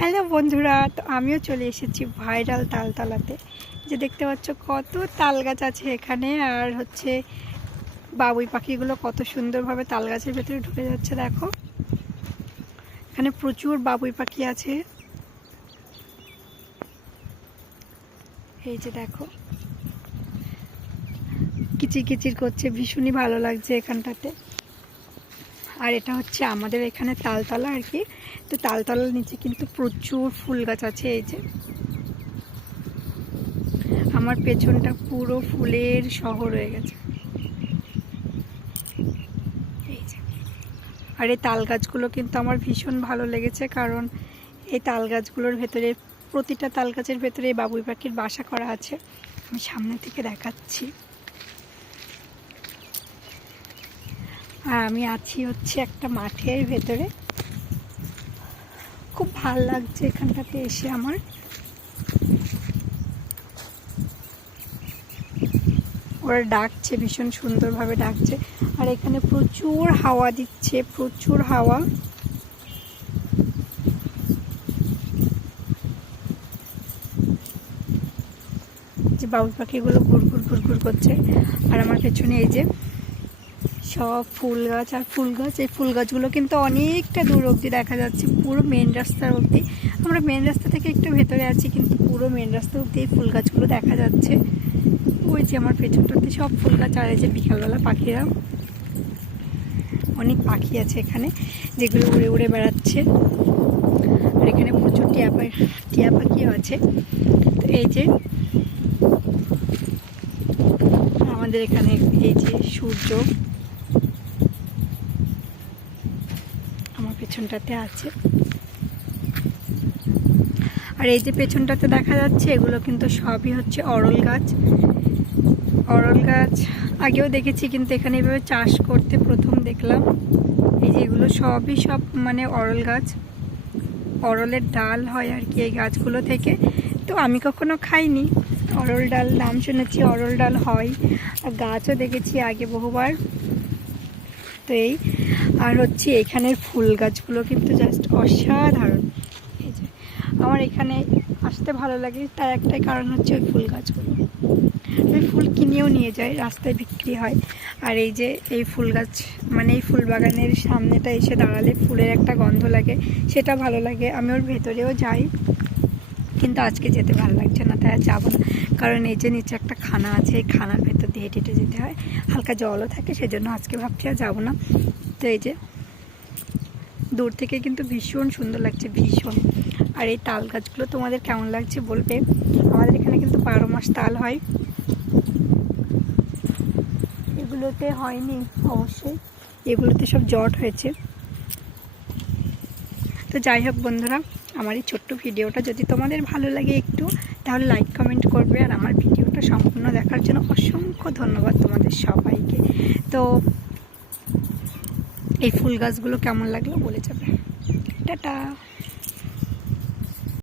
Hello বন্ধুরা, তো আমিও চলে এসেছি ভাইরাল তালতলাতে। যে দেখতে পাচ্ছ কত তাল গাছ আছে এখানে, আর হচ্ছে বাবুই পাখিগুলো কত সুন্দরভাবে তাল গাছের ভেতরে ঢুকে যাচ্ছে, দেখো। এখানে প্রচুর বাবুই পাখি আছে। এই যে দেখো। কিচির কিচির করছে, ভীষণই ভালো লাগছে এখানটাতে। আর এটা হচ্ছে আমাদের এখানে তালতলা আর কি। তো তালতলার নিচে কিন্তু প্রচুর ফুল গাছ আছে, এই যে। আমার পেছনটা পুরো ফুলের শহর হয়ে গেছে। এই যে। আর এই তাল গাছগুলো কিন্তু আমার ভীষণ ভালো লেগেছে, কারণ এই তাল গাছগুলোর ভেতরে, প্রতিটা তাল গাছের ভেতরে বাবুই পাখির বাসা করা আছে। আমি সামনে থেকে দেখাচ্ছি। আর আমি আছি হচ্ছে একটা মাঠের ভেতরে। খুব ভালো লাগছে এখানটাতে এসে আমার। ওরা ডাকছে, ভীষণ সুন্দরভাবে ডাকছে। আর এখানে প্রচুর হাওয়া দিচ্ছে, প্রচুর হাওয়া। যে বাবুই পাখিগুলো ঘুর ঘুর ঘুর ঘুর করছে। আর আমার পেছনে এই যে সব ফুল গাছ আর ফুল গাছ, এই ফুল গাছগুলো কিন্তু অনেকটা দূর অবধি দেখা যাচ্ছে, পুরো মেন রাস্তার অবধি। আমরা মেন রাস্তা থেকে একটু ভেতরে আছি, কিন্তু পুরো মেন রাস্তা অবধি এই ফুল গাছগুলো দেখা যাচ্ছে। ওই যে আমার পেছনটাতে সব ফুল গাছ, আর এই যে বিকালবেলা পাখিরা। অনেক পাখি আছে এখানে, যেগুলো উড়ে উড়ে বেড়াচ্ছে। আর এখানে প্রচুর টিয়া পাখি টিয়া পাখিও আছে। তো এই যে, আমাদের এখানে এই যে সূর্য আমার পেছনটাতে আছে। আর এই যে পেছনটাতে দেখা যাচ্ছে, এগুলো কিন্তু সবই হচ্ছে অরল গাছ। অরল গাছ আগেও দেখেছি, কিন্তু এখানে এভাবে চাষ করতে প্রথম দেখলাম। এই যে এগুলো সবই সব মানে অরল গাছ। অরলের ডাল হয় আর কি এই গাছগুলো থেকে। তো আমি কখনো খাইনি। অরল ডাল, নাম শুনেছি অরল ডাল হয়। আর গাছও দেখেছি আগে বহুবার। তো এই আর হচ্ছে এখানের ফুল গাছগুলো কিন্তু জাস্ট অসাধারণ। এই যে, আমার এখানে আসতে ভালো লাগে, তার একটাই কারণ হচ্ছে ওই ফুল গাছগুলো। আমি ফুল কিনেও নিয়ে যাই রাস্তায় বিক্রি হয়। আর এই যে, এই ফুল গাছ মানে এই ফুল বাগানের সামনেটা এসে দাঁড়ালে ফুলের একটা গন্ধ লাগে, সেটা ভালো লাগে। আমি ওর ভেতরেও যাই। কিন্তু আজকে যেতে ভালো লাগছে না, তাই যাব না। কারণ এই যে নিচে একটা খানা আছে, এই খানার ভেতর দিয়ে হেঁটে হেঁটে যেতে হয়। হালকা জলও থাকে, সেজন্য আজকে ভাবছি আর যাব না। তো এই যে দূর থেকে কিন্তু ভীষণ সুন্দর লাগছে, ভীষণ। আর এই তাল গাছগুলো তোমাদের কেমন লাগছে বলবে? আমাদের এখানে কিন্তু বারো মাস তাল হয়। এগুলোতে হয়নি, অবশ্যই। এগুলোতে সব জট হয়েছে। তো যাই হোক বন্ধুরা আমার এই ছোট্ট ভিডিওটা যদি তোমাদের ভালো লাগে একটু, তাহলে লাইক কমেন্ট করবে আর আমার ভিডিওটা সম্পূর্ণ দেখার জন্য অসংখ্য ধন্যবাদ তোমাদের সবাইকে। তো এই ফুল গাছগুলো কেমন লাগল বলে যাবে। টাটা।